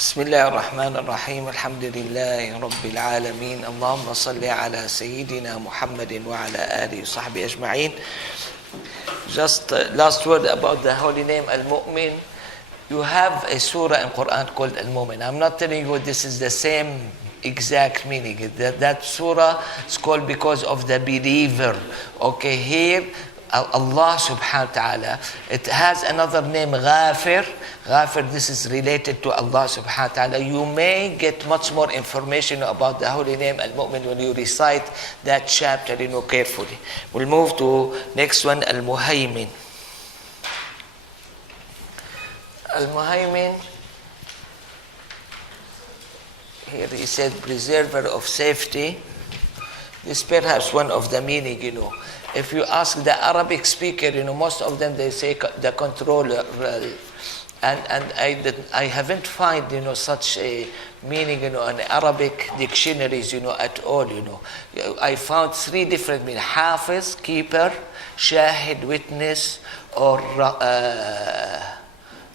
بسم الله الرحمن الرحيم الحمد لله رب العالمين اللهم صل على سيدنا محمد وعلى آله وصحبه أجمعين. Just last word about the holy name Al-Mu'min. You have a surah in Quran called Al-Mu'min. I'm not telling you this is the same exact meaning. That surah is called because of the believer. Okay, here Allah subhanahu wa ta'ala, it has another name, Ghafir. Ghafir, this is related to Allah subhanahu wa ta'ala. You may get much more information about the holy name Al-Mu'min when you recite that chapter, carefully. We'll move to next one, Al-Muhaymin. Al-Muhaymin, here he said, preserver of safety. This is perhaps one of the meaning, If you ask the Arabic speaker, most of them, they say the controller. And I haven't find, such a meaning, in Arabic dictionaries, at all, I found three different meanings. Hafiz, keeper, shahid, witness, or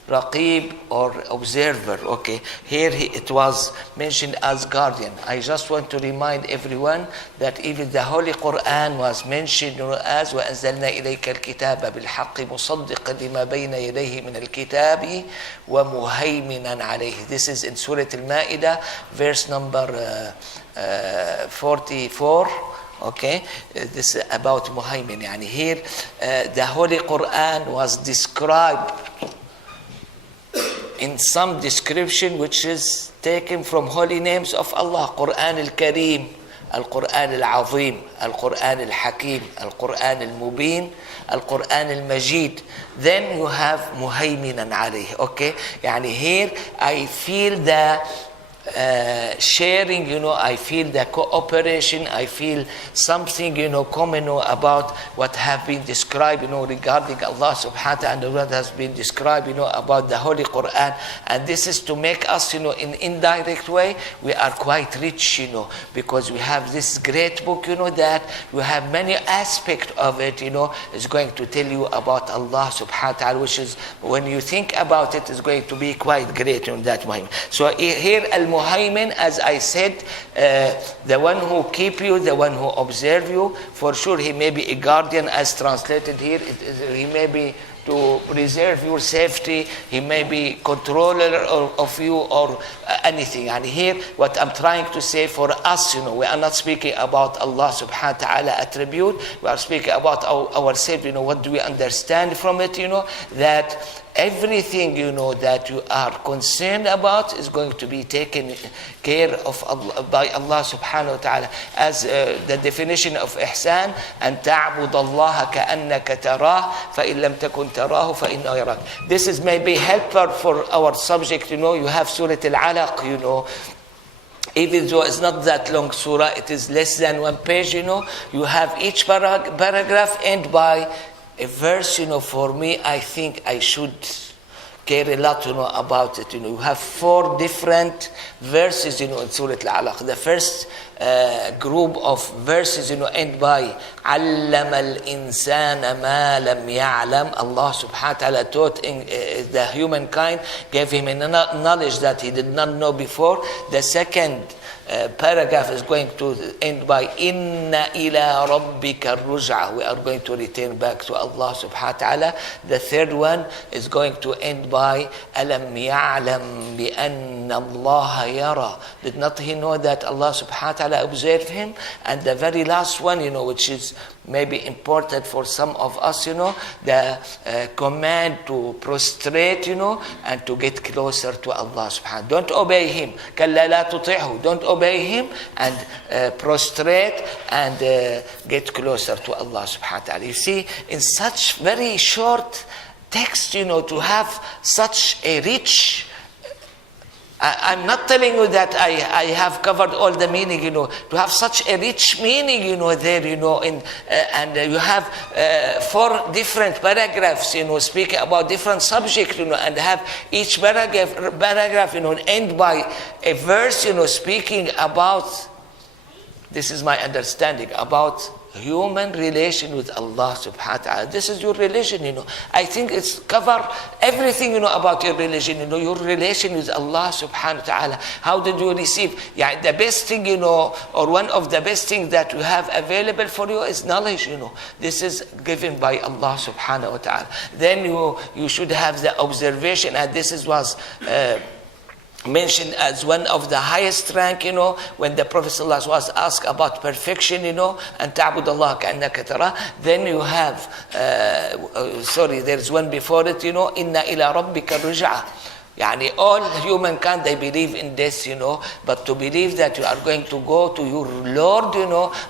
Raqib or observer. Okay, here it was mentioned as guardian. I just want to remind everyone that even the Holy Quran was mentioned as وَأَنزَلْنَا إِلَيْكَ الْكِتَابَ بِالْحَقِّ مُصَدِّقًا لِمَا بَيْنَ يَدَيْهِ مِنَ الْكِتَابِ وَمُهَيْمِنًا عَلَيْهِ. This is in Surah Al-Ma'idah, verse number 44. Okay, this is about Muhaymin. Yani here the Holy Quran was described in some description which is taken from holy names of Allah. Quran al-Kareem, Al-Quran al-Azim, Al-Quran al-Hakim, Al-Quran al-Mubin, Al-Quran al-Majid. Then you have Muhayminan alayh. Okay, yani here I feel the sharing, I feel the cooperation, I feel something, common about what have been described, regarding Allah subhanahu wa ta'ala, and what has been described, about the Holy Quran. And this is to make us, in indirect way, we are quite rich, because we have this great book, that you have many aspects of it, is going to tell you about Allah subhanahu wa ta'ala, which is, when you think about it, is going to be quite great in that way. So here, Muhaymin, as I said, the one who keep you, the one who observe you. For sure, he may be a guardian, as translated here. He may be to preserve your safety. He may be controller of you, or anything. And here, what I'm trying to say for us, we are not speaking about Allah subhanahu wa ta'ala attribute. We are speaking about ourselves. What do we understand from it? That everything, that you are concerned about is going to be taken care of by Allah subhanahu wa ta'ala. As the definition of ihsan, أن تعبد الله كأنك تراه فإن لم تكن تراه فإنه يراك. This is maybe helpful for our subject. You have Surah Al-Alaq, even though it's not that long surah, it is less than one page, you have each paragraph end by a verse. For me, I think I should care a lot, about it. You have 4 different verses, in Surah Al-Alaq. The first group of verses, end by عَلَّمَ الْإِنسَانَ مَا لَمْ يَعْلَمْ. Allah subhanahu wa ta'ala taught the humankind, gave him a knowledge that he did not know before. The second paragraph is going to end by inna ila rabbika ruj'a. We are going to return back to Allah subhanahu wa ta'ala. The third one is going to end by alam ya'lam bi anna Allah yara. Did not he know that Allah subhanahu wa ta'ala observed him? And the very last one, which is maybe important for some of us, the command to prostrate, and to get closer to Allah subhanahu. Don't obey him. Kalla la tuti'hu. Don't obey him, and prostrate and get closer to Allah subhanahu wa ta'ala. You see, in such very short text, to have such a rich, I'm not telling you that I have covered all the meaning, to have such a rich meaning, there, and you have 4 different paragraphs, speaking about different subjects, and have each paragraph, end by a verse, speaking about, this is my understanding, about human relation with Allah subhanahu wa ta'ala. This is your religion, I think it's cover everything, about your religion, your relation with Allah subhanahu wa ta'ala. How did you receive? Yeah, the best thing, or one of the best things that you have available for you is knowledge, This is given by Allah subhanahu wa ta'ala. Then you should have the observation, and this was mentioned as one of the highest rank, when the Prophet ﷺ was asked about perfection, and ta'bud Allah ka'annaka tara. Then you have, there's one before it, inna ila rabbika ruj'a. Yani all humankind, they believe in this, but to believe that you are going to go to your Lord,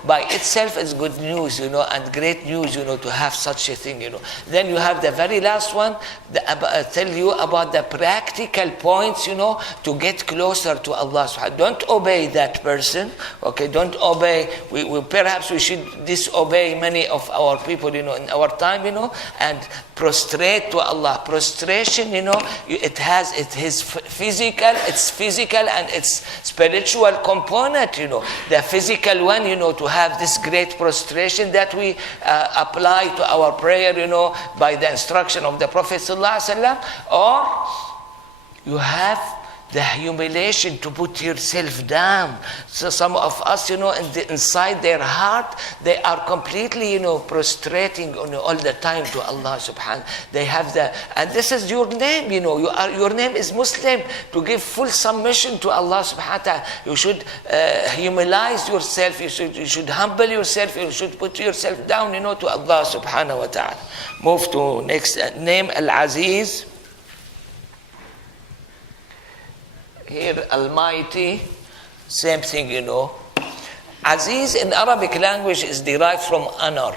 by itself is good news, and great news, to have such a thing, Then you have the very last one, tell you about the practical points, to get closer to Allah. Don't obey that person, okay? Don't obey. Perhaps we should disobey many of our people, in our time, and prostrate to Allah. Prostration, it has his physical, and its spiritual component, The physical one, to have this great prostration that we apply to our prayer, by the instruction of the Prophet ﷺ, or you have the humiliation to put yourself down. So some of us, inside their heart, they are completely, prostrating all the time to Allah subhanahu. They have and this is your name, your name is Muslim, to give full submission to Allah subhanahu wa ta'ala. You should humilize yourself, you should humble yourself, you should put yourself down, to Allah subhanahu wa ta'ala. Move to next name, Al-Aziz. Here, Almighty, same thing, Aziz in Arabic language is derived from honor.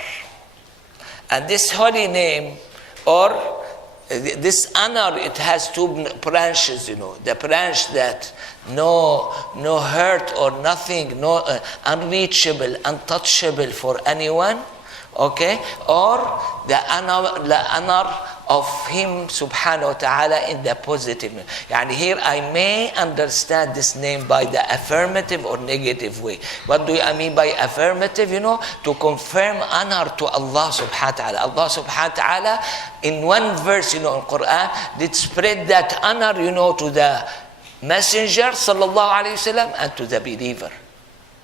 And this holy name, or this honor, it has two branches, The branch that no hurt or nothing, no unreachable, untouchable for anyone, okay? Or the honor of him subhanahu wa ta'ala in the positive. Yani here I may understand this name by the affirmative or negative way. What do I mean by affirmative? To confirm honor to Allah subhanahu wa ta'ala. Allah subhanahu wa ta'ala in one verse, in Quran, did spread that honor, to the messenger sallallahu alayhi wasallam and to the believer.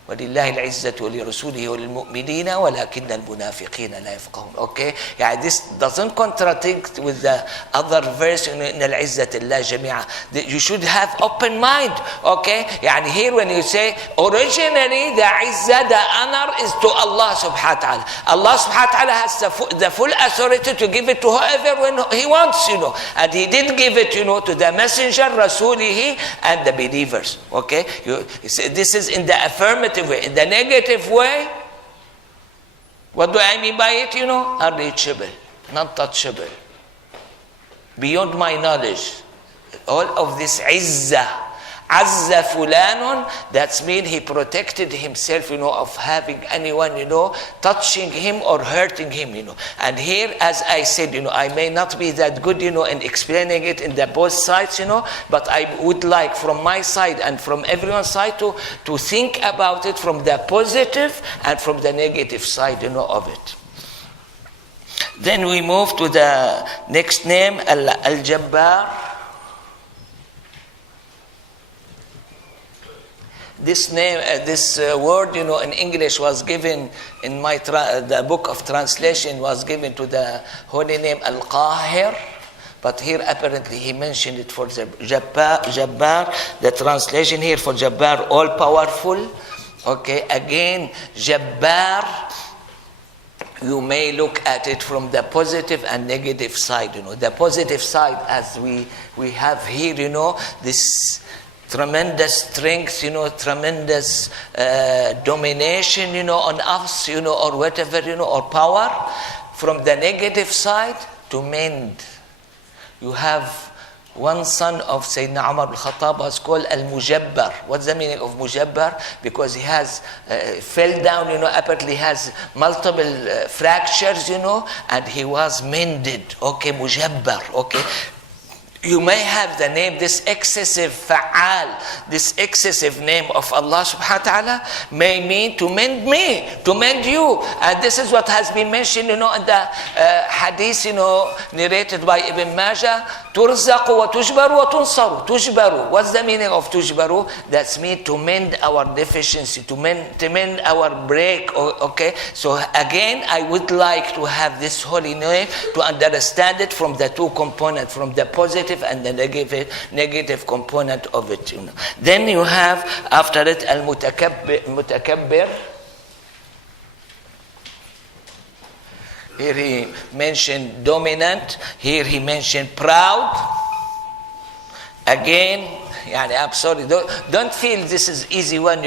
وَلِلَّهِ الْعِزَّةُ وَلِرَسُولِهِ وَلِلْمُؤْمِنِينَ وَلَكِنَّ الْمُنَافِقِينَ لَا يَفْقَهُونَ. Okay? Yeah, this doesn't contradict with the other verse, إِنَّ الْعِزَّةَ لِلَّهِ جَمِيعًا. You should have open mind. Okay? يعني here when you say, originally the izzah, the honor is to Allah subhanahu wa ta'ala. Allah subhanahu wa ta'ala has the full authority to give it to whoever when he wants, And he did give it, to the messenger, Rasulihi, and the believers. Okay? This is in the affirmative way. In the negative way, what do I mean by it? Unreachable, not touchable, beyond my knowledge. All of this izzah, Azza fulanun, that's mean he protected himself, of having anyone, touching him or hurting him, And here, as I said, I may not be that good, in explaining it in the both sides, but I would like from my side and from everyone's side to think about it from the positive and from the negative side, of it. Then we move to the next name, Al-Jabbar. This name, this word, in English was given in the book of translation was given to the holy name Al-Qahir, but here apparently he mentioned it for the Jabbar. The translation here for Jabbar, all powerful. Okay, again, Jabbar, you may look at it from the positive and negative side. The positive side, as we have here, this tremendous strength, tremendous domination, on us, or whatever, or power. From the negative side, to mend. You have one son of Sayyidina Umar al-Khattab was called Al-Mujabbar. What's the meaning of Mujabbar? Because he has fell down, apparently has multiple fractures, and he was mended. Okay, Mujabbar. Okay. you may have the name, this excessive fa'al, this excessive name of Allah subhanahu wa ta'ala may mean to mend me, to mend you. And this is what has been mentioned, in the hadith, narrated by Ibn Majah. تُرْزَقُ وَتُجْبَرُ وَتُنْصَرُ. تُجْبَرُ. What's the meaning of تُجْبَرُ? That's mean to mend our deficiency, to mend our break. Okay? So again, I would like to have this holy name to understand it from the two components, from the positive and the negative component of it. Then you have after it al-mutakabbir. Here he mentioned dominant. Here he mentioned proud. Again, I'm sorry, don't feel this is easy one,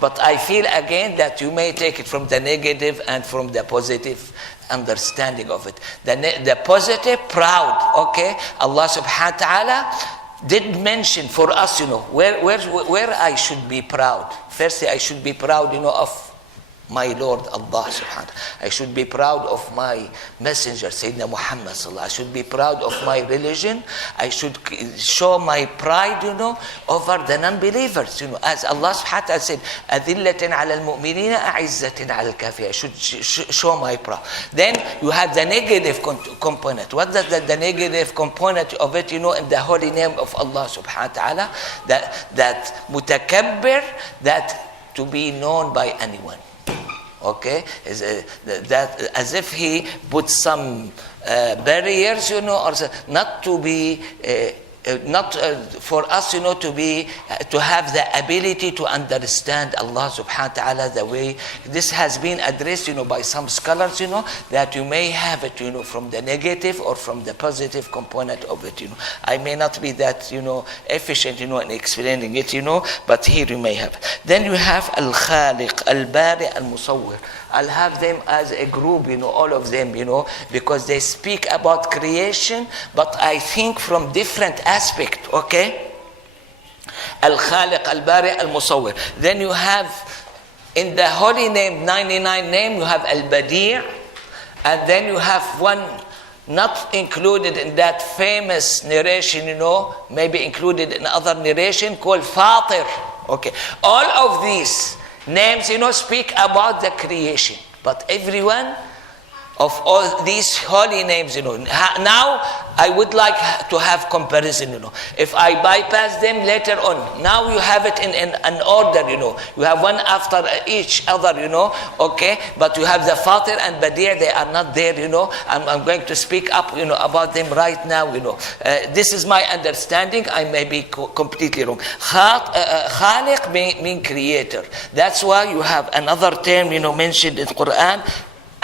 but I feel again that you may take it from the negative and from the positive understanding of it. The positive, proud, okay? Allah subhanahu wa ta'ala did mention for us, where I should be proud. Firstly, I should be proud, of my Lord Allah subhanahu wa ta'ala. I should be proud of my messenger Sayyidina Muhammad sallallahu. I should be proud of my religion. I should show my pride over the non-believers, as Allah subhanahu wa ta'ala said, أذلة على المؤمنين أعزة على الكافرين. I should show my pride. Then you have the negative component. What is the negative component of it, in the holy name of Allah subhanahu wa ta'ala? That mutakabbir, that to be known by anyone. Okay, that as if he put some barriers, or not to be, not for us, to have the ability to understand Allah subhanahu wa ta'ala the way this has been addressed, by some scholars, that you may have it, from the negative or from the positive component of it, I may not be that, efficient, in explaining it, but here you may have. Then you have Al-Khaliq, Al-Bari, Al-Musawwir. I'll have them as a group, all of them, because they speak about creation, but I think from different aspects, okay? Al-Khaliq, Al-Bari, Al-Musawwir. Then you have, in the holy name, 99 name, you have Al-Badi', and then you have one not included in that famous narration, maybe included in other narration, called Fatir. Okay, all of these names, speak about the creation, but everyone of all these holy names, now I would like to have comparison, if I bypass them later on, now you have it in an order, you have one after each other, okay, but you have the Fatir and Badi', they are not there, I'm going to speak up, about them right now, this is my understanding, I may be completely wrong. Khaliq mean creator. That's why you have another term, mentioned in the Quran,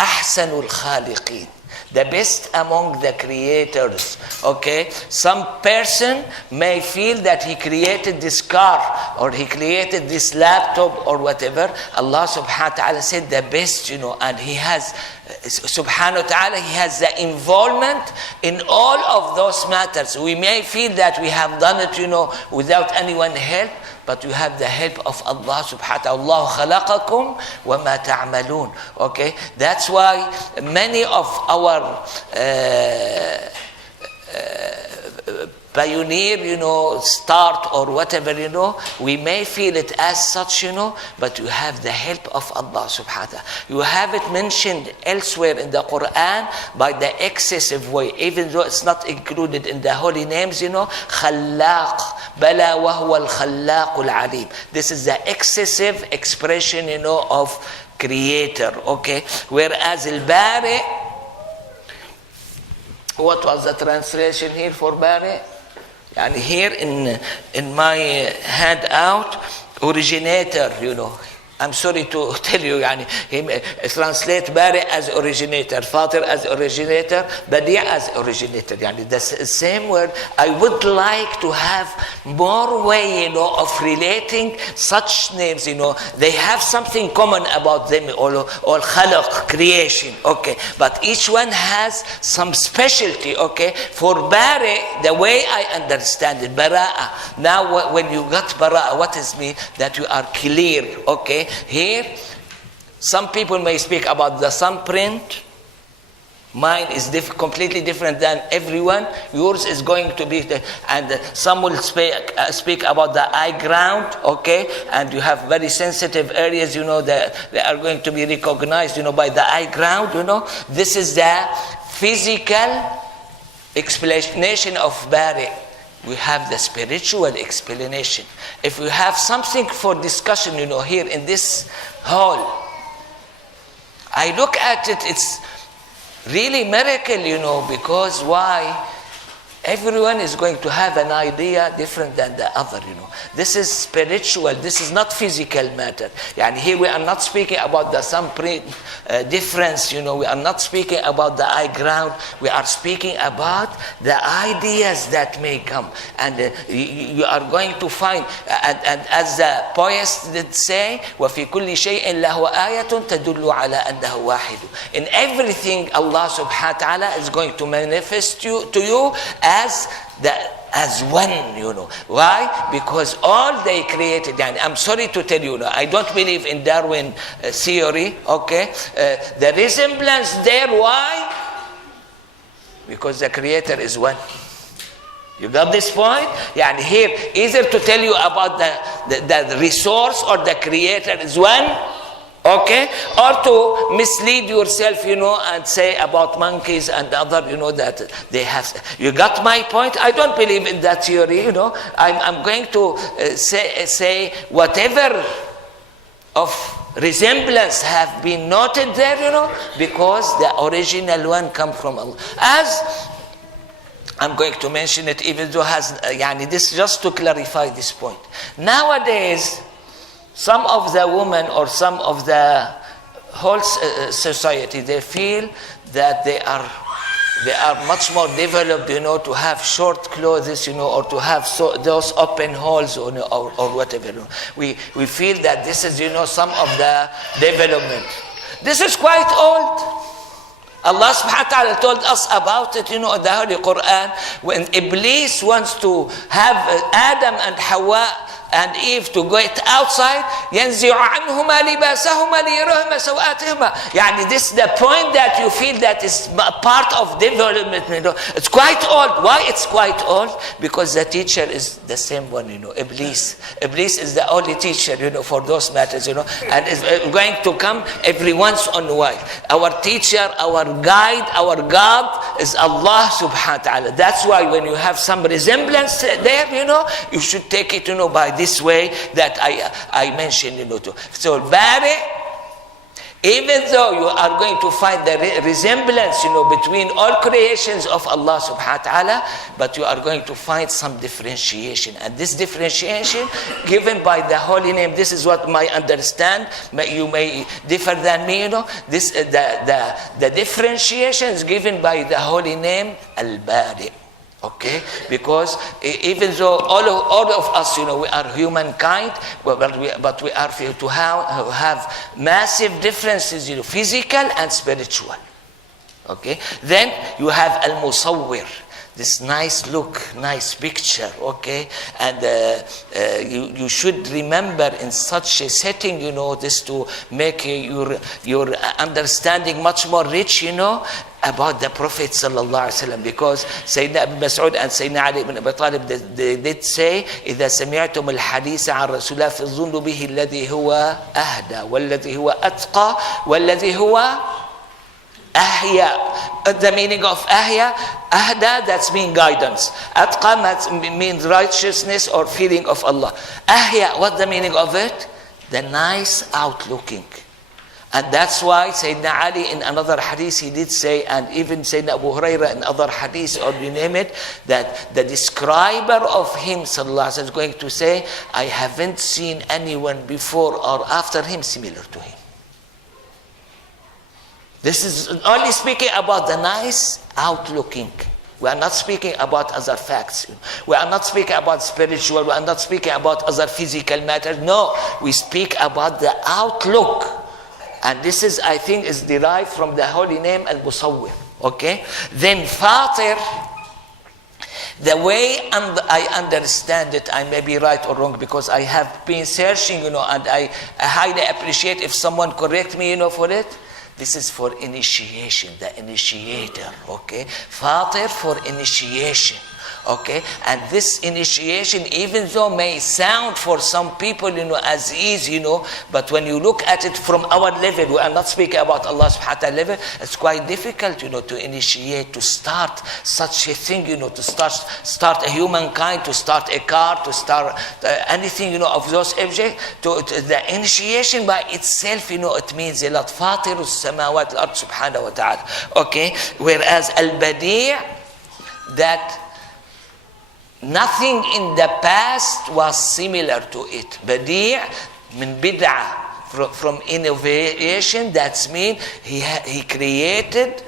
Ahsanul Khaliqeen, the best among the creators. Okay, some person may feel that he created this car or he created this laptop or whatever. Allah subhanahu wa ta'ala said the best, and he has subhanahu wa ta'ala, he has the involvement in all of those matters. We may feel that we have done it, without anyone help, but you have the help of Allah subhanahu wa ta'ala. Allah khalaqakum wa ma ta'malun. Okay, that's why many of our pioneer, start or whatever, we may feel it as such, but you have the help of Allah subhanahu wa ta'ala. You have it mentioned elsewhere in the Quran by the excessive way, even though it's not included in the holy names, Khallaq, Bala wa huwa al-Khallaq al-Alim. This is the excessive expression, of creator, okay? Whereas al-Bari, what was the translation here for Bari? And here in my handout, originator, I'm sorry to tell you, he translate Bari as originator, Fatir as originator, Badi' as originator. The same word. I would like to have more way, of relating such names. They have something common about them, all khalaq, creation. Okay, but each one has some specialty. Okay, for Bari, the way I understand it, Bara'a. Now, when you got Bara'a, what does it mean? That you are clear. Okay. Here, some people may speak about the thumbprint, Mine is completely different than everyone. Yours is going to be, and some will speak about the eye ground, okay? And you have very sensitive areas, that they are going to be recognized, by the eye ground, This is the physical explanation of Bari. We have the spiritual explanation. If we have something for discussion, here in this hall, I look at it, it's really miracle, because why? Everyone is going to have an idea different than the other, This is spiritual. This is not physical matter. And here we are not speaking about some difference, We are not speaking about the eye ground. We are speaking about the ideas that may come. And you are going to find, and as the poets did say, وَفِي كُلِّ شَيْءٍ لَهُ آيَةٌ تَدُلُّ عَلَىٰ أَنَّهُ وَاحِدٌ. In everything, Allah subhanahu wa ta'ala is going to manifest to you as one, Why? Because all they created, and I'm sorry to tell you, I don't believe in Darwin theory, okay? The resemblance there, why? Because the creator is one. You got this point? Here, either to tell you about the resource or the creator is one, okay, or to mislead yourself, and say about monkeys and other, that they have. You got my point? I don't believe in that theory, I'm going to say whatever of resemblance have been noted there, because the original one come from Allah. As I'm going to mention it, even though this just to clarify this point. Nowadays, some of the women or some of the whole society, they feel that they are much more developed, to have short clothes, or to have those open holes or whatever. We feel that this is, some of the development. This is quite old. Allah subhanahu wa ta'ala told us about it, in the Holy Quran, when Iblis wants to have Adam and Hawa and Eve to go outside, يَنْزِعُ عَنْهُمَا لِبَاسَهُمَا لِيَرَهُمَا سَوْآتِهِمَا. This is the point that you feel that is part of development. It's quite old. Why it's quite old? Because the teacher is the same one, Iblis. Iblis is the only teacher, for those matters, and is going to come every once in a while. Our teacher, our guide, our God is Allah subhanahu wa ta'ala. That's why when you have some resemblance there, you should take it, by this way that I mentioned, too. So Bari, even though you are going to find the resemblance, between all creations of Allah subhanahu wa ta'ala, but you are going to find some differentiation. And this differentiation given by the holy name, this is what I understand. You may differ than me, This the differentiation is given by the holy name Al-Bari. Okay, because even though all of us, we are humankind, but we are feel to have massive differences, physical and spiritual. Okay, then you have Al-Musawwir, this nice look, nice picture, okay, and you should remember in such a setting, this to make your understanding much more rich, about the Prophet sallallahu alaihi wasallam, because Sayyidina Abu Mas'ud and Sayyidina Ali ibn Abi Talib, they did say, إذا سمعتم الحديث عن رسول الله فظنوا به الذي هو أهدى والذي هو أتقى والذي هو أحيا. The meaning of أحيا, أهدى, that's mean guidance. أتقى means righteousness or feeling of Allah. أحيا, what's the meaning of it? The nice outlooking. And that's why Sayyidina Ali in another hadith, he did say, and even Sayyidina Abu Hurairah in other hadith, or you name it, that the describer of him, sallallahu alaihi wasallam, is going to say, I haven't seen anyone before or after him similar to him. This is only speaking about the nice outlooking. We are not speaking about other facts. We are not speaking about spiritual. We are not speaking about other physical matters. No, we speak about the outlook. And this is, I think, is derived from the holy name Al-Musawwir. Okay? Then Fatir, the way I understand it, I may be right or wrong, because I have been searching, and I highly appreciate if someone correct me, for it. This is for initiation, the initiator, okay? Fatir for initiation. Okay, and this initiation, even though may sound for some people, as easy, but when you look at it from our level, we are not speaking about Allah subhanahu wa ta'ala level, it's quite difficult, to initiate, to start such a thing, to start a humankind, to start a car, to start anything, of those objects. The initiation by itself, it means a lot. Fatirus samawat al-ard subhanahu wa ta'ala. Okay, whereas al-badi', that nothing in the past was similar to it. Badi' min bid'ah, from innovation. That's mean he created.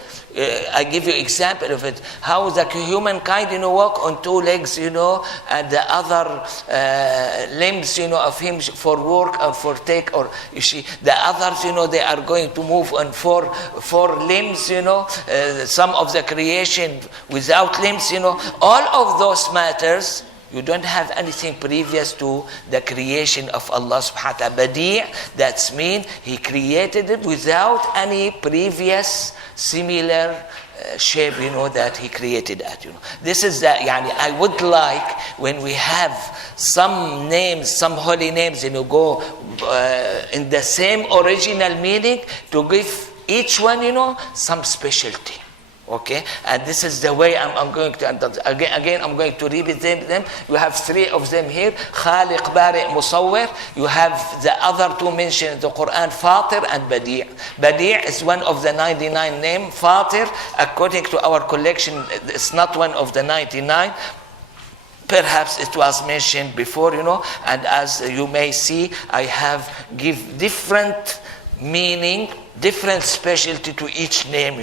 I give you example of it. How the humankind, walk on two legs, and the other limbs, of him for work or for take, or you see, the others, they are going to move on four limbs, some of the creation without limbs, all of those matters. You don't have anything previous to the creation of Allah subhanahu wa ta'ala. Badi', that's mean he created it without any previous similar shape, that he created at. This is that. I would like when we have some names, some holy names, go in the same original meaning, to give each one, some specialty. Okay, and this is the way I'm going to. Again, I'm going to repeat them. You have three of them here: Khaliq, Bari', Musawwir. You have the other two mentioned in the Quran: Fatir and Badi'. Badi' is one of the 99 names. Fatir, according to our collection, it's not one of the 99. Perhaps it was mentioned before, and as you may see, I have give different meaning, different specialty to each name,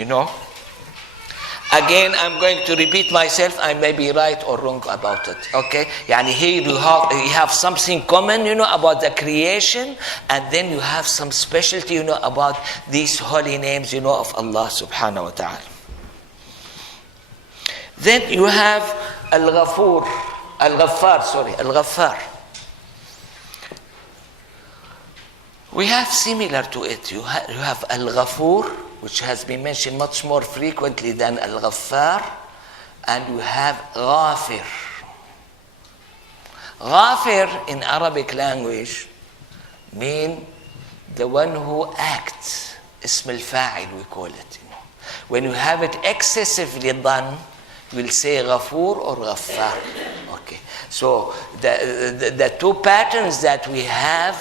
Again, I'm going to repeat myself. I may be right or wrong about it. Okay? Here you have something common, about the creation, and then you have some specialty, about these holy names, of Allah subhanahu wa ta'ala. Then you have Al-Ghaffar. We have similar to it. You have Al-Ghafur, which has been mentioned much more frequently than Al-Ghaffar, and you have Ghafir. Ghafir in Arabic language mean the one who acts. Ism al-fa'il, we call it. When you have it excessively done, we'll say Ghafur or Ghaffar. Okay. So the two patterns that we have,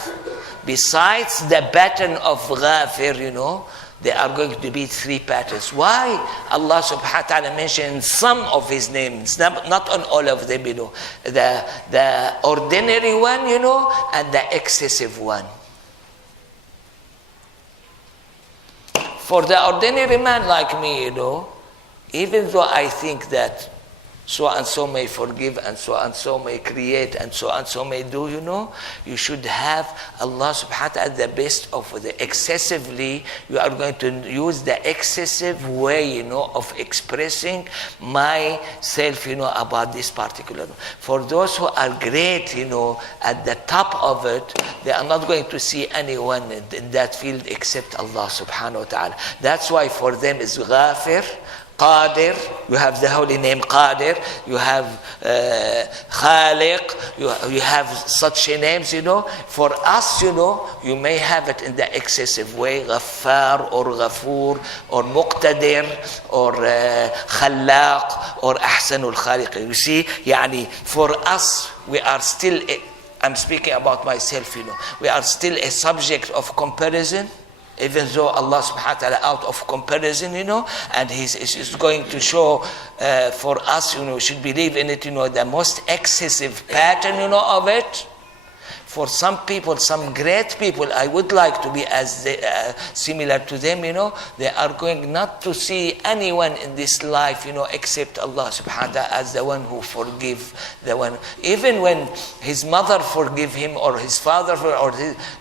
besides the pattern of Ghafir, there are going to be three patterns. Why Allah subhanahu wa ta'ala mentioned some of his names, not on all of them, the ordinary one, and the excessive one. For the ordinary man like me, even though I think that so and so may forgive, and so may create, and so may do, you should have Allah subhanahu wa ta'ala the best of the excessively. You are going to use the excessive way, of expressing myself, about this particular. For those who are great, at the top of it, they are not going to see anyone in that field except Allah subhanahu wa ta'ala. That's why for them is Ghafir, Qadir, you have the holy name Qadir, you have Khaliq, you have such names, For us, you may have it in the excessive way, Ghaffar or Ghafoor or Muqtadir or Khallaq or Ahsanul Khaliq. You see, for us, we are still, I'm speaking about myself, we are still a subject of comparison. Even though Allah subhanahu wa ta'ala out of comparison, and He's going to show for us, should believe in it, the most excessive pattern, of it. For some people, some great people, I would like to be as similar to them, They are going not to see anyone in this life, except Allah subhanahu wa ta'ala as the one who forgive, the one. Even when his mother forgive him or his father,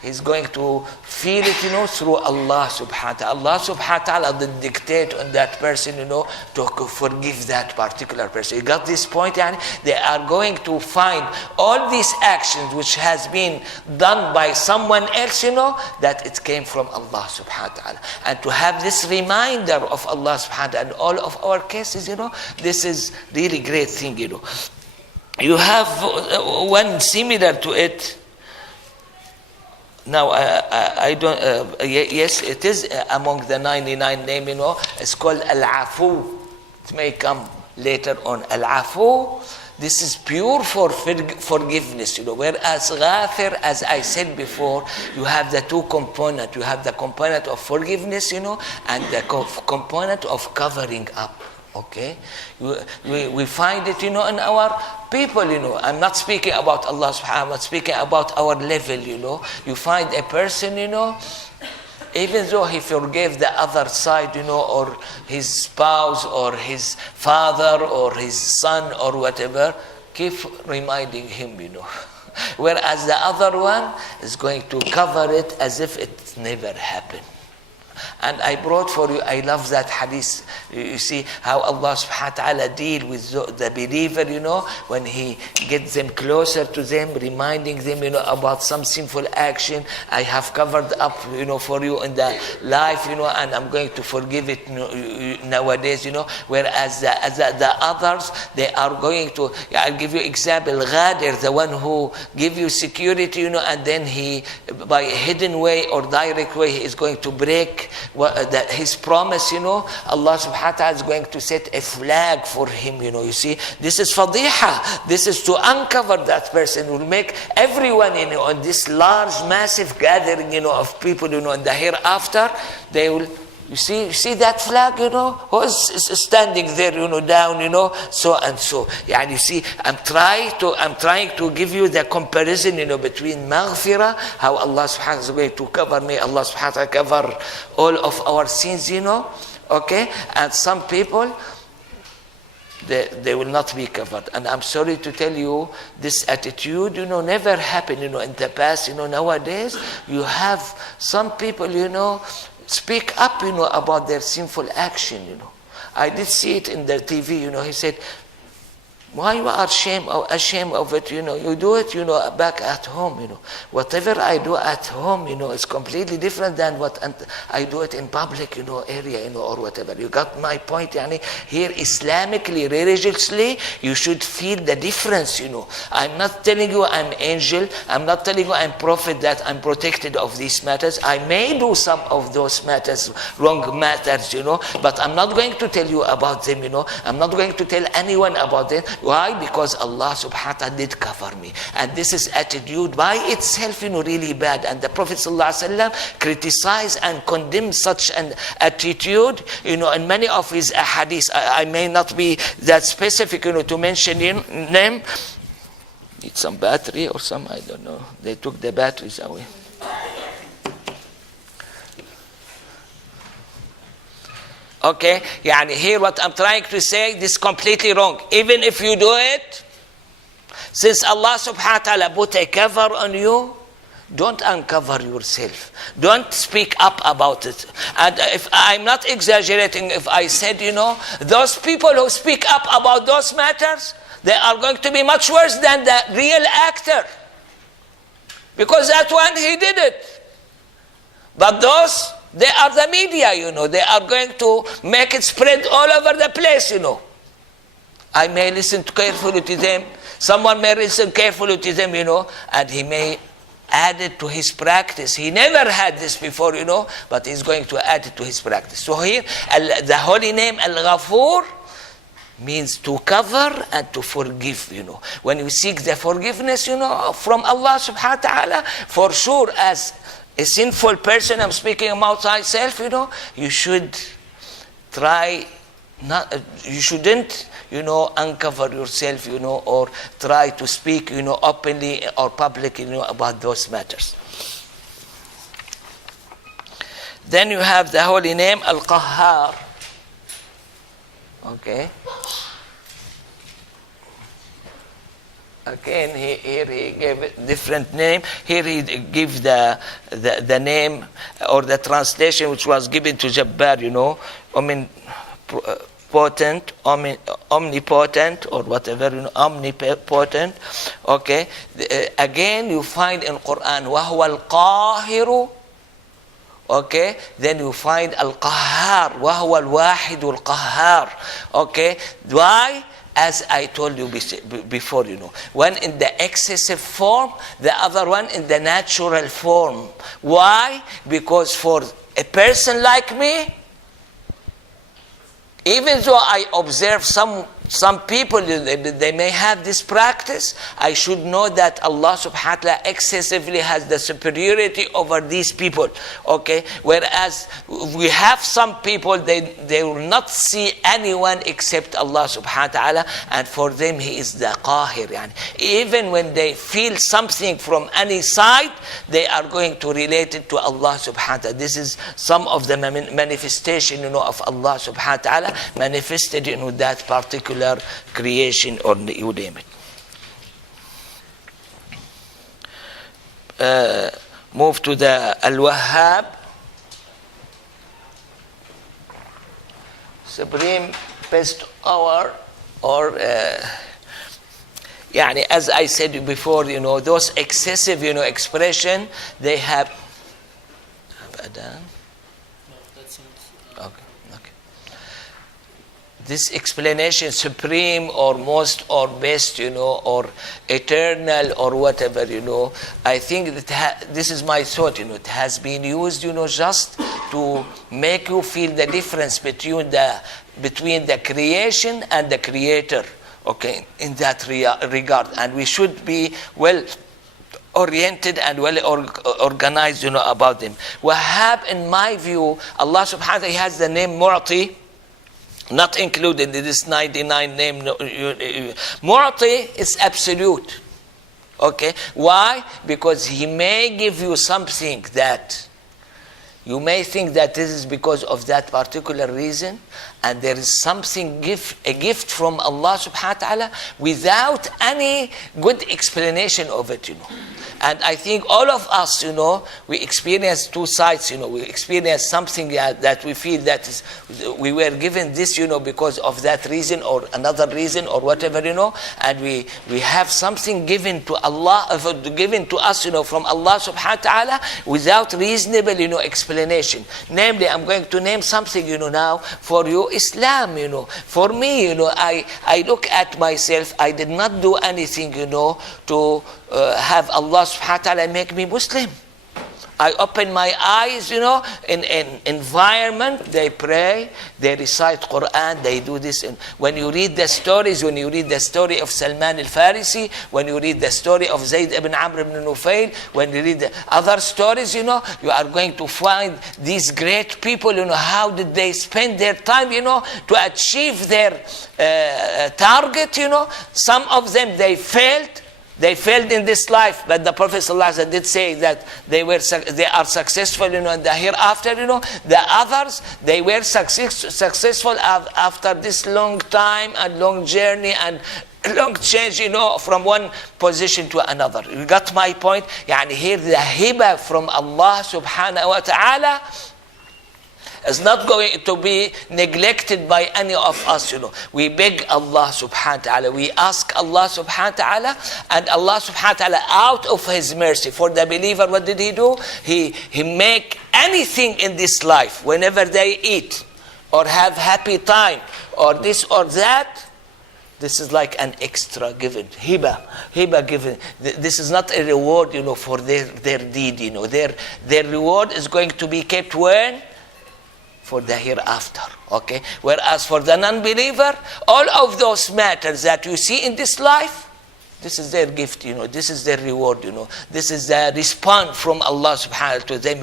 he's going to feel it, through Allah subhanahu wa ta'ala. Allah subhanahu wa ta'ala will dictate on that person, to forgive that particular person. You got this point? They are going to find all these actions which has been been done by someone else, that it came from Allah subhanahu wa ta'ala. And to have this reminder of Allah subhanahu wa ta'ala in all of our cases, this is really great thing, You have one similar to it. Now, I don't, yes, it is among the 99 name, it's called Al-Afu. It may come later on. Al-Afu, this is pure for forgiveness, whereas Ghafir, as I said before, you have the two components. You have the component of forgiveness, and the component of covering up. Okay, we find it, in our people, I'm not speaking about Allah subhanahu, I'm not speaking about our level, You find a person, even though he forgave the other side, or his spouse, or his father, or his son, or whatever, keep reminding him, Whereas the other one is going to cover it as if it never happened. And I brought for you, I love that hadith. You see how Allah subhanahu wa ta'ala deal with the believer, when he gets them closer to them, reminding them, about some sinful action. I have covered up, for you in the life, and I'm going to forgive it nowadays, Whereas the others, they are going to, I'll give you example, Ghadir, the one who give you security, and then he, by a hidden way or direct way, he is going to break his promise, Allah subhanahu wa ta'ala is going to set a flag for him, You see, this is fadiha. This is to uncover that person, will make everyone, on this large, massive gathering, of people, in the hereafter, they will, you see that flag, who is standing there, down, so and so. Yeah, you see, I'm trying to give you the comparison, between maghfirah, how Allah subhanahu wa ta'ala is going to cover me, Allah subhanahu wa ta'ala cover all of our sins, okay? And some people, they will not be covered. And I'm sorry to tell you, this attitude, never happened, in the past, nowadays, you have some people, speak up, about their sinful action, I did see it in the TV, he said, why you are ashamed of it, you do it, back at home, Whatever I do at home, is completely different than what I do it in public, area, or whatever. You got my point, Here, Islamically, religiously, you should feel the difference, I'm not telling you I'm angel, I'm not telling you I'm prophet, that I'm protected of these matters. I may do some of those matters, wrong matters, but I'm not going to tell you about them, I'm not going to tell anyone about them. Why? Because Allah subhanahu wa ta'ala did cover me. And this is attitude by itself, really bad. And the Prophet sallallahu alaihi wasallam criticized and condemned such an attitude, in many of his hadiths. I may not be that specific, to mention name. Need some battery or some, I don't know. They took the batteries away. Okay, here what I'm trying to say, this is completely wrong. Even if you do it, since Allah subhanahu wa ta'ala put a cover on you, don't uncover yourself. Don't speak up about it. And if I'm not exaggerating, if I said, those people who speak up about those matters, they are going to be much worse than the real actor. Because that one, he did it. But those, they are the media, They are going to make it spread all over the place, I may listen carefully to them. Someone may listen carefully to them, and he may add it to his practice. He never had this before, but he's going to add it to his practice. So here, the holy name Al-Ghafur means to cover and to forgive, When you seek the forgiveness, from Allah subhanahu wa ta'ala, for sure, as a sinful person, I'm speaking about myself, you should try you shouldn't, uncover yourself, or try to speak, openly or publicly, about those matters. Then you have the holy name Al-Qahhar. Okay. Again, here he gave a different name. Here he gives the name or the translation which was given to Jabbar, potent, omnipotent, or whatever, omnipotent. Okay, again you find in Quran وَهُوَ الْقَاهِرُ. Okay, then you find Al-Qahhar, وَهُوَ الْوَاحِدُ الْقَهَّارُ. Okay, why? As I told you before, one in the excessive form, the other one in the natural form. Why? Because for a person like me, even though I observe some people, they may have this practice, I should know that Allah subhanahu wa ta'ala excessively has the superiority over these people. Okay? Whereas we have some people, they will not see anyone except Allah subhanahu wa ta'ala, and for them He is the Qahir. Yani. Even when they feel something from any side, they are going to relate it to Allah subhanahu wa ta'ala. This is some of the manifestation of Allah subhanahu wa ta'ala manifested in that particular creation, or you name it. Move to the Al-Wahhab, supreme best hour, or as I said before, those excessive expression, they have adhan. This explanation, supreme or most or best, or eternal or whatever, I think that this is my thought, it has been used, just to make you feel the difference between the creation and the creator, okay, in that regard. And we should be well oriented and well organized, about them. Wahhab, in my view, Allah subhanahu wa ta'ala has the name Mu'ti, not included in this 99 name. Mu'ti is absolute. Okay? Why? Because He may give you something that you may think that this is because of that particular reason, and there is something, a gift from Allah subhanahu wa ta'ala without any good explanation of it, And I think all of us, we experience two sides, we experience something that we feel that is, we were given this, because of that reason or another reason or whatever, and we have something given to Allah, given to us, from Allah subhanahu wa ta'ala without reasonable, explanation. Namely, I'm going to name something, now for you, Islam, For me, I look at myself, I did not do anything, to have Allah subhanahu wa ta'ala make me Muslim. I open my eyes, in environment, they pray, they recite Quran, they do this. And when you read the stories, when you read the story of Salman al-Farisi, when you read the story of Zayd ibn Amr ibn Nufayl, when you read the other stories, you are going to find these great people, how did they spend their time, to achieve their target, Some of them, they failed. They failed in this life, but the Prophet ﷺ did say that they are successful, in the hereafter. The others, they were successful after this long time and long journey and long change, from one position to another. You got my point? Here the hiba from Allah subhanahu wa ta'ala is not going to be neglected by any of us, We beg Allah subhanahu wa ta'ala, we ask Allah subhanahu wa ta'ala, and Allah subhanahu wa ta'ala, out of His mercy for the believer, what did He do? He make anything in this life, whenever they eat or have happy time or this or that, this is like an extra given, hiba given. This is not a reward, for their deed, Their reward is going to be kept when? For the hereafter, okay? Whereas for the non-believer, all of those matters that you see in this life, this is their gift, This is their reward, This is the response from Allah subhanahu wa ta'ala to them,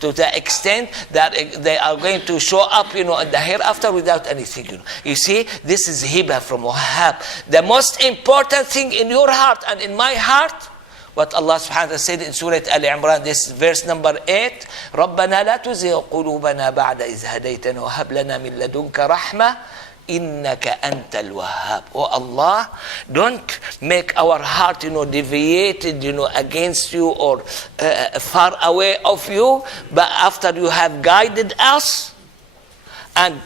To the extent that they are going to show up, in the hereafter without anything, You see, this is hiba from Wahhab. The most important thing in your heart and in my heart, what Allah subhanahu wa ta'ala said in Surah Al-Imran, this is verse number 8, رَبَّنَا لَا تُزِغْ قُلُوبَنَا بَعْدَ إِذْ هَدَيْتَنَا وَهَبْ لَنَا مِن لَدُنْكَ رَحْمَةً إِنَّكَ أَنْتَ الْوَهَّابُ. Oh Allah, don't make our heart, deviated, against you or far away of you, but after you have guided us and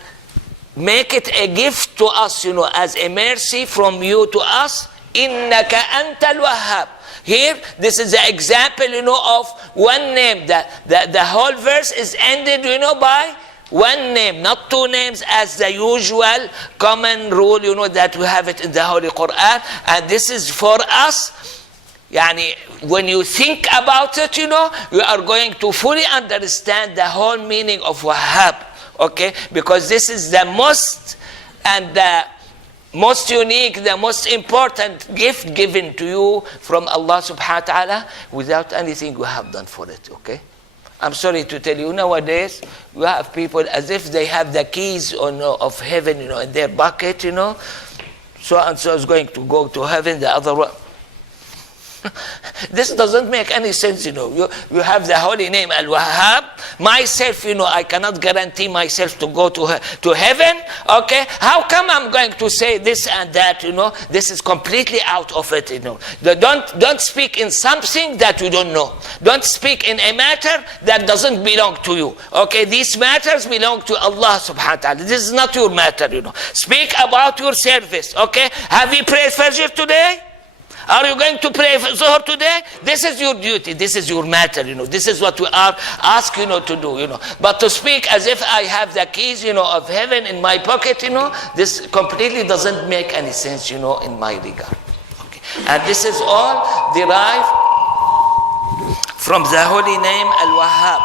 make it a gift to us, as a mercy from you to us. إِنَّكَ أَنْتَ الْوَهَّابِ. Here, this is the example, of one name. The whole verse is ended, by one name, not two names as the usual common rule, that we have it in the Holy Quran. And this is for us. When you think about it, you are going to fully understand the whole meaning of Wahhab. Okay? Because this is the most and the most unique, the most important gift given to you from Allah subhanahu wa ta'ala without anything you have done for it. Okay? I'm sorry to tell you, nowadays, you have people as if they have the keys of heaven, in their bucket, So and so is going to go to heaven, the other one. This doesn't make any sense, You have the holy name Al-Wahhab. Myself, I cannot guarantee myself to go to heaven. Okay? How come I'm going to say this and that, This is completely out of it, Don't speak in something that you don't know. Don't speak in a matter that doesn't belong to you. Okay? These matters belong to Allah subhanahu wa ta'ala. This is not your matter, Speak about your service. Okay? Have you prayed Fajr today? Are you going to pray Zuhr today? This is your duty. This is your matter, This is what we are asked, to do, But to speak as if I have the keys, of heaven in my pocket, this completely doesn't make any sense, in my regard. Okay. And this is all derived from the holy name Al-Wahhab.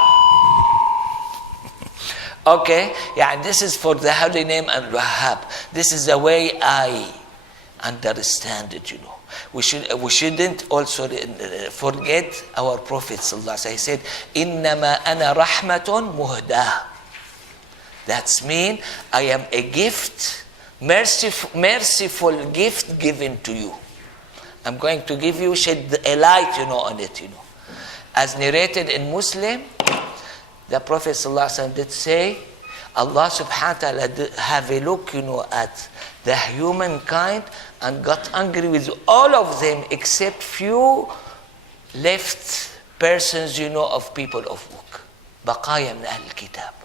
Okay? This is for the holy name Al-Wahhab. This is the way I understand it, We shouldn't also forget our Prophet sallallahu alaihi wasallam. He said, "Innama ana rahmatun muhdah." That's mean I am a gift, merciful gift given to you. I'm going to give you, shed a light, on it, As narrated in Muslim, the Prophet sallallahu alaihi wasallam did say, Allah subhanahu wa ta'ala have a look, at the humankind and got angry with all of them except few left persons, of people of book. Baqaya min Ahl al-Kitab.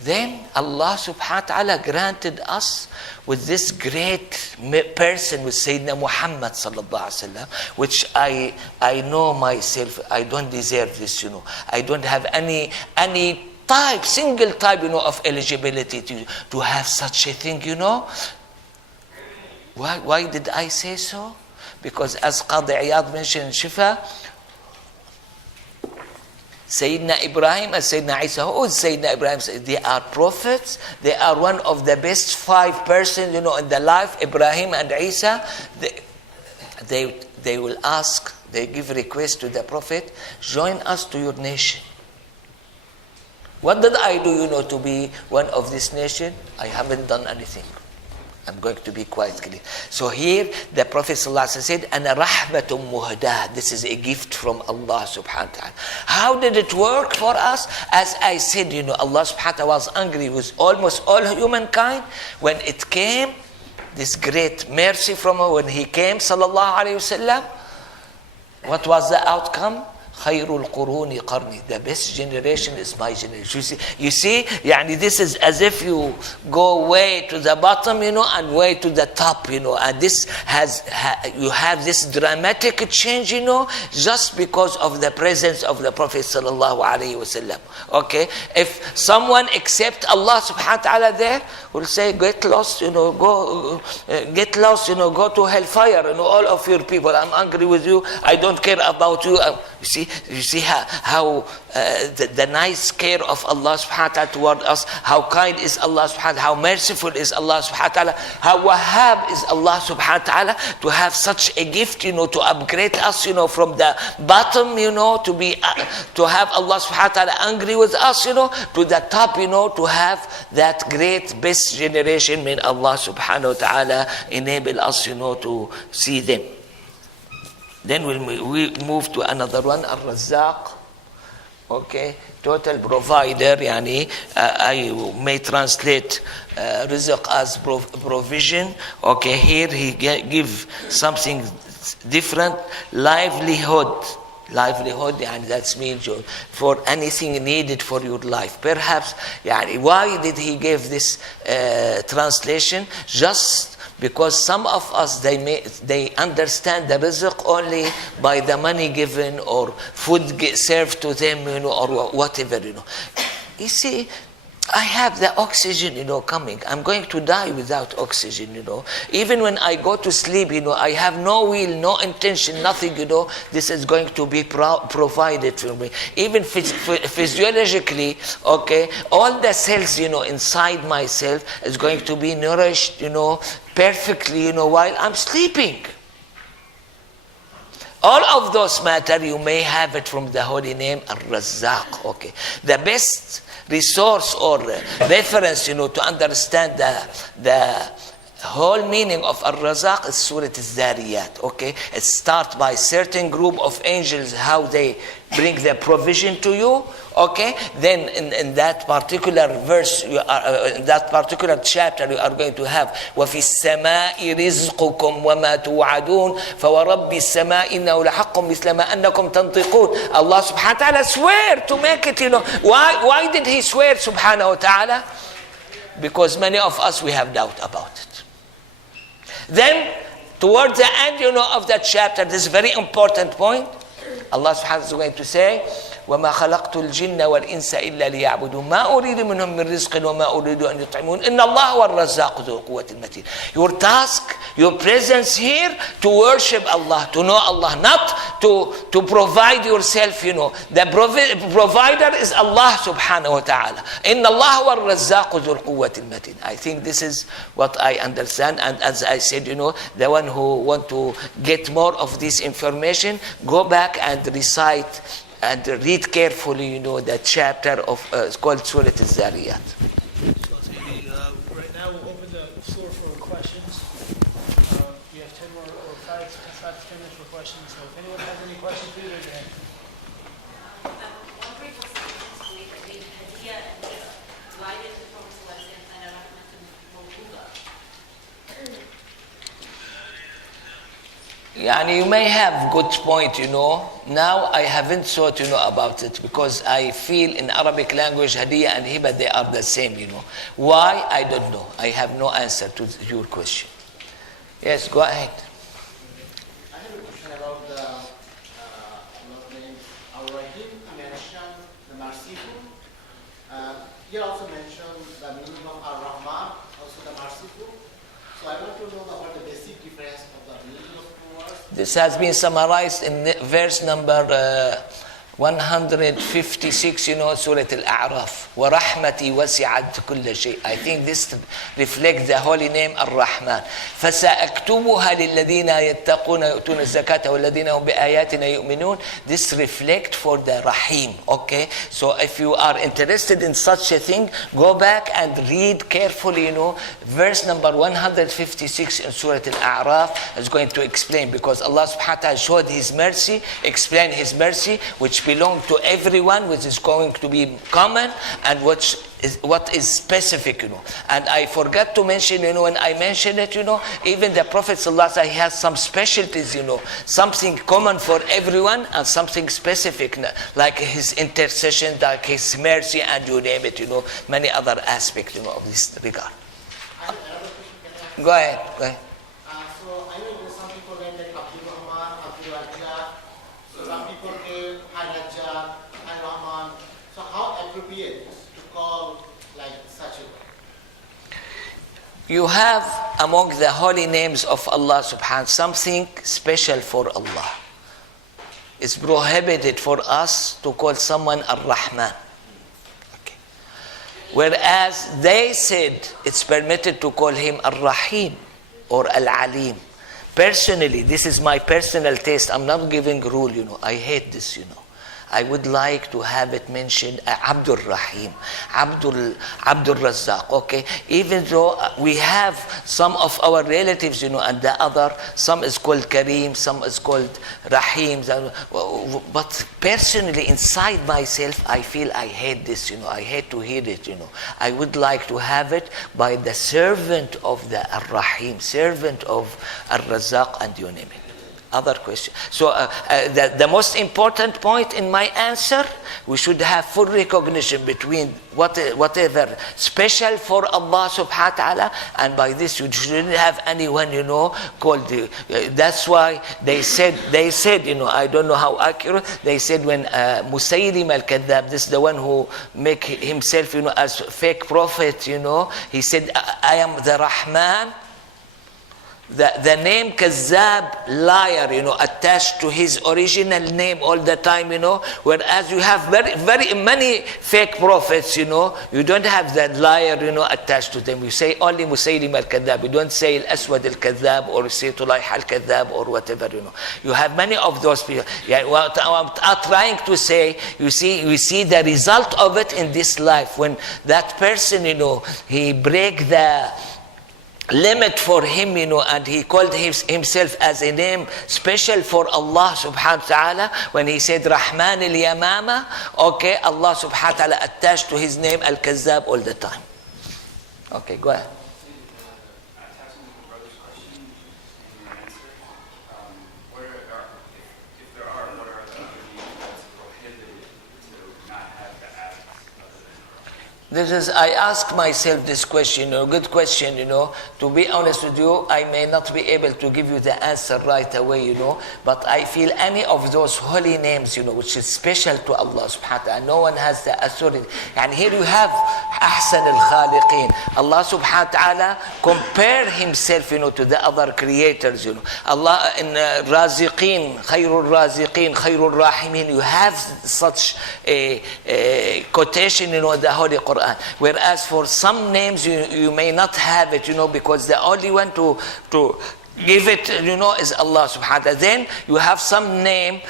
Then Allah subhanahu wa ta'ala granted us with this great person, with Sayyidina Muhammad sallallahu alaihi wasallam, which I know myself, I don't deserve this, I don't have any single type, of eligibility to have such a thing, Why did I say so? Because as Qadi Iyad mentioned in Shifa, Sayyidina Ibrahim and Sayyidina Isa, who is Sayyidina Ibrahim? They are prophets. They are one of the best 5 persons, in the life, Ibrahim and Isa. They will ask, they give request to the Prophet, join us to your nation. What did I do, to be one of this nation? I haven't done anything. I'm going to be quite clear. So here, the Prophet ﷺ said, "Ana rahmatun muhdah." This is a gift from Allah subhanahu wa ta'ala. How did it work for us? As I said, Allah subhanahu wa ta'ala was angry with almost all humankind. When it came, this great mercy from him, when he came, sallallahu alayhi wasallam, what was the outcome? Khayrul quruni qarni. The best generation is my generation. You see, this is as if you go way to the bottom, and way to the top, and this you have this dramatic change, just because of the presence of the Prophet sallallahu alaihi wasallam. Okay, if someone accept Allah subhanahu wa ta'ala there, will say, get lost, go get lost, go to hellfire, all of your people. I'm angry with you. I don't care about you. You see how the nice care of Allah subhanahu wa ta'ala toward us, how kind is Allah subhanahu wa ta'ala, how merciful is Allah subhanahu wa ta'ala, how Wahhab is Allah subhanahu wa ta'ala, to have such a gift, to upgrade us, from the bottom, to have Allah subhanahu wa ta'ala angry with us, to the top, to have that great best generation. May Allah subhanahu wa ta'ala enable us, to see them. Then we move to another one, Al-Razzaq. Okay, total provider. I may translate rizq as provision. Okay, here he give something different, livelihood. livelihood, and that means for anything needed for your life. Perhaps, why did he give this translation? Just because some of us, they understand the rizq only by the money given or food served to them, or whatever, You see, I have the oxygen, coming. I'm going to die without oxygen, Even when I go to sleep, I have no will, no intention, nothing, This is going to be provided for me. Even physiologically, okay, all the cells, inside myself is going to be nourished, perfectly, while I'm sleeping. All of those matter, you may have it from the holy name Ar-Razzaq, okay. The best resource or reference, to understand the whole meaning of Ar-Razzaq is Surah Al-Zariyat, okay. It starts by certain group of angels, how they bring the provision to you, okay. Then in that particular verse, in that particular chapter, you are going to have وَفِي السَّمَاءِ رِزْقُكُمْ وَمَا تُوعَدُونَ فَوَرَبِّ السَّمَاءِ إِنَّهُ لَحَقٌّ مِثْلَ مَا أَنَّكُمْ تَنطِقُونَ. Allah subhanahu wa ta'ala swear to make it, Why did he swear subhanahu wa ta'ala? Because many of us, we have doubt about it. Then, towards the end, of that chapter, this very important point, Allah subhanahu wa ta'ala is going to say, وَمَا خَلَقْتُ الْجِنَّ وَالْإِنسَ إِلَّا لِيَعْبُدُونَ مَا أُرِيدُ مِنْهُم مِّن رِزْقٍ وَمَا أُرِيدُ أَن يُطْعِمُونَ إِنَّ اللَّهَ هُوَ الرَّزَّاقُ ذُو الْقُوَّةِ الْمَتِينُ. Your task, your presence here, to worship Allah, to know Allah, not to provide yourself, The provider is Allah subhanahu wa ta'ala. إِنَّ اللَّهَ هُوَ الرَّزَّاقُ ذُو الْقُوَّةِ الْمَتِينُ. I think this is what I understand. And as I said, the one who want to get more of this information, go back and recite and read carefully, that chapter of it's called Surah Al-Zariyat. Right now we'll open the floor for questions. We have 10 more or 5 to 10 minutes for questions. So if anyone has any questions, please raise your hand. One brief explanation to me that the Hadiyah and Hiba. Why did the Prophet ﷺ and Rahmat Mawjuda? You may have good point, Now I haven't thought, about it, because I feel in Arabic language, Hadiyah and Hiba, they are the same, Why? I don't know. I have no answer to your question. Yes, go ahead. I have a question about the name. Ar-Rahim mentioned the merciful. Here also mentioned the meaning of Ar-Rahman, also the merciful. So I want to know what the basic difference of the meaning of two words. This has been summarized in verse number 156, Surah Al-A'raf. وَرَحْمَتِي وَسِعَتْ كُلَّ شَيْءٍ. I think this reflects the holy name Ar-Rahman. فَسَأَكْتُبُهَا لِلَّذِينَ يَتَّقُونَ يُؤْتُونَ الزَّكَاةَ وَالَّذِينَ هُمْ بِآيَاتِنَا يُؤْمِنُونَ. This reflects for the Rahim, okay? So if you are interested in such a thing, go back and read carefully, verse number 156 in Surah Al-A'raf is going to explain, because Allah subhanahu wa ta'ala showed His mercy, explained His mercy, which belong to everyone, which is going to be common, and what is specific, And I forgot to mention, when I mentioned it, even the Prophet ﷺ, he has some specialties, something common for everyone and something specific, like his intercession, like his mercy, and you name it, many other aspects, of this regard. I have another question. Go ahead. So I know there's some people named like Abdul Rahman, Abdul Razzaq. So some people name Al-Razzaq, Al-Rahman. So how appropriate to call like such a way? You have among the holy names of Allah subhanahu something special for Allah. It's prohibited for us to call someone Ar-Rahman. Okay. Whereas they said it's permitted to call him Ar-Rahim or Al-Alim. Personally, this is my personal taste. I'm not giving rule, I hate this, I would like to have it mentioned Abdul Rahim, Abdul Razzaq, okay? Even though we have some of our relatives, and the other, some is called Kareem, some is called Rahim, but personally inside myself, I feel I hate this, I hate to hear it, I would like to have it by the servant of the Ar-Rahim, servant of Ar-Razzaq, and you name it. other question. So the most important point in my answer, we should have full recognition between whatever special for Allah subhanahu wa ta'ala, and by this you shouldn't have anyone, called. That's why they said, I don't know how accurate, they said when Musaylim al-Kadhab, this is the one who make himself, as fake prophet, he said, I am the Rahman. The name Kazzab, liar, attached to his original name all the time, whereas you have very, very many fake prophets, you don't have that liar, attached to them. You say only Musaylim al-Kadhab. You don't say Al-Aswad al-Kadhab or say Tulayh al-Kadhab or whatever, You have many of those people. Yeah, what I'm trying to say, you see the result of it in this life. When that person, he break the limit for him, and he called himself as a name special for Allah subhanahu wa ta'ala. When he said Rahman al-Yamama, okay, Allah subhanahu wa ta'ala attached to his name Al-Kazzab all the time. Okay, go ahead. Attaching to brother's question in your answer, if there are, what are the other means that's prohibited to not have the acts other than I ask myself this question, good question, To be honest with you, I may not be able to give you the answer right away, but I feel any of those holy names, which is special to Allah subhanahu wa ta'ala, no one has the authority. And here you have Ahsan al-Khaliqeen. Allah subhanahu wa ta'ala compare himself, to the other creators, Allah in Raziqeen, Khairul Raziqeen, Khairul Rahimin, you have such a quotation, the Holy Quran. Whereas for some names you may not have it, because the only one to give it, is Allah subhanahu wa ta'ala. Then you have some name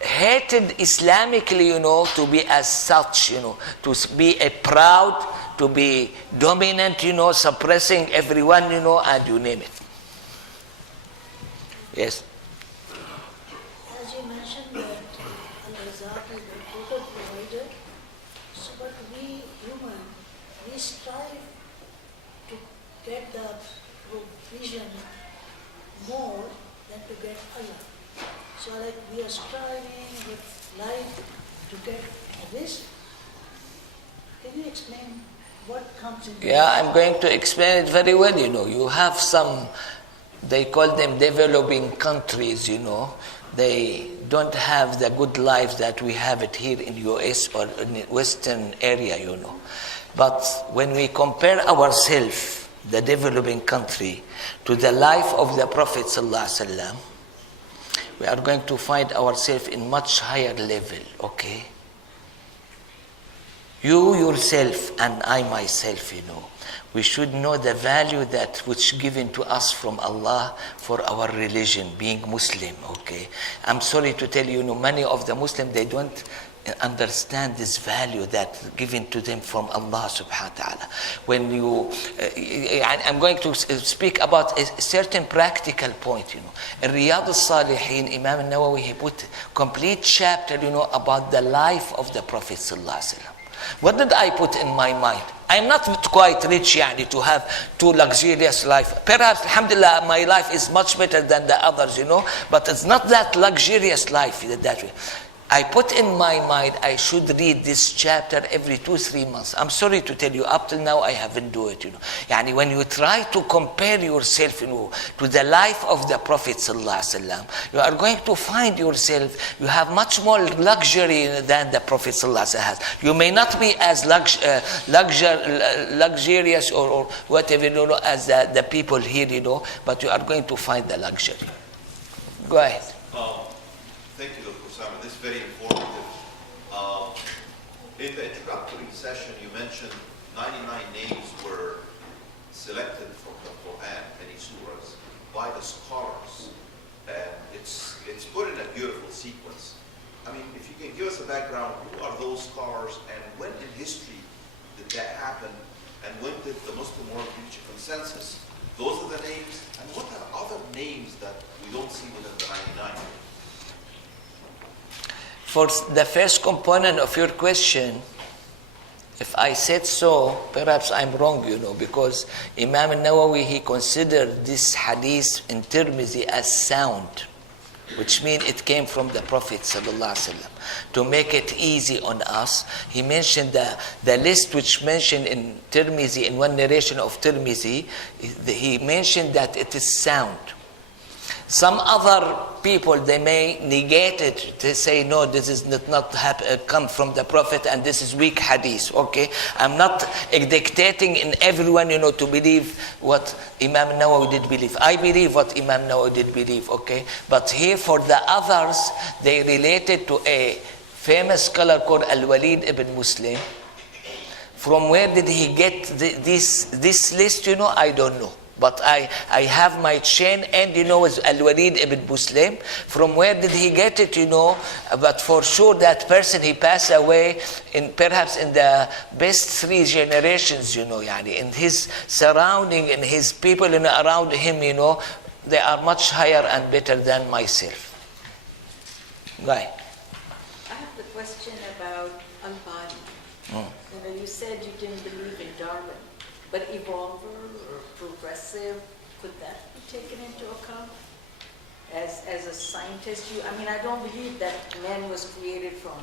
hated Islamically, to be as such, to be a proud, to be dominant, suppressing everyone, and you name it. Yes. As you mentioned that Al-Razaq is the total provider, so but we human, we strive to get the provision more than to get Allah. So like we are striving with life to get this. Can you explain what comes in? Yeah, I'm going to explain it very well, You have some, they call them developing countries, They don't have the good life that we have it here in US or in the Western area, But when we compare ourselves, the developing country, to the life of the Prophet ﷺ, we are going to find ourselves in much higher level, okay? You yourself and I myself, we should know the value that which given to us from Allah for our religion, being Muslim, okay? I'm sorry to tell you, many of the Muslims, they don't understand this value that given to them from Allah subhanahu wa ta'ala. When I'm going to speak about a certain practical point, In Riyadh al-Salihin, Imam al-Nawawi, he put complete chapter, about the life of the Prophet sallallahu alaihi wasallam. What did I put in my mind? I'm not quite rich, to have too luxurious life. Perhaps, alhamdulillah, my life is much better than the others, but it's not that luxurious life that way. I put in my mind I should read this chapter every 2-3 months. I'm sorry to tell you, up till now I haven't do it. When you try to compare yourself, to the life of the Prophet ﷺ, you are going to find yourself you have much more luxury than the Prophet ﷺ has. You may not be as luxurious or whatever, as the people here, but you are going to find the luxury. Go ahead. Thank you, Dr. Osama. This is very informative. In the introductory session, you mentioned 99 names were selected from the Quran, many surahs, by the scholars. And it's put in a beautiful sequence. If you can give us a background, who are those scholars, and when in history did that happen, and when did the Muslim world reach a consensus? Those are the names, and what are other names that we don't see within the 99? For the first component of your question, if I said so, perhaps I'm wrong, because Imam al-Nawawi, he considered this hadith in Tirmidhi as sound. which means it came from the Prophet sallallahu alaihi wasallam. To make it easy on us, he mentioned the list which mentioned in Tirmizi, in one narration of Tirmizi, he mentioned that it is sound. Some other people, they may negate it. They say, no, this is not come from the Prophet and this is weak hadith. Okay, I'm not dictating in everyone, to believe what Imam Nawawi did believe. I believe what Imam Nawawi did believe. Okay, but here for the others, they related to a famous scholar called Al-Walid ibn Muslim. From where did he get this list? I don't know. But I have my chain, and is Al-Walid ibn Muslim. From where did he get it? But for sure that person, he passed away perhaps in the best 3 generations. In his surrounding, in his people around him, they are much higher and better than myself. Guy. I have the question about Al-Bani. You said you didn't believe in Darwin, but evolver or progressive, could that be taken into account? As a scientist, I don't believe that man was created from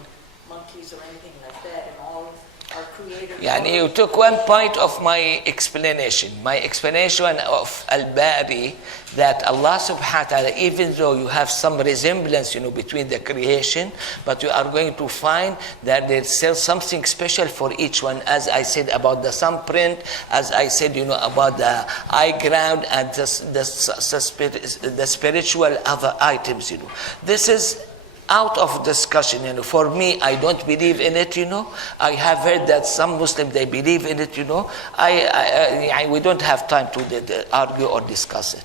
monkeys or anything like that, and all are created. You took one point of my explanation. My explanation of Al-Bari, that Allah subhanahu wa ta'ala, even though you have some resemblance, between the creation, but you are going to find that there's still something special for each one, as I said about the thumbprint, as I said, about the eye ground and the spiritual other items, This is out of discussion, For me, I don't believe in it, I have heard that some Muslims, they believe in it, we don't have time to argue or discuss it.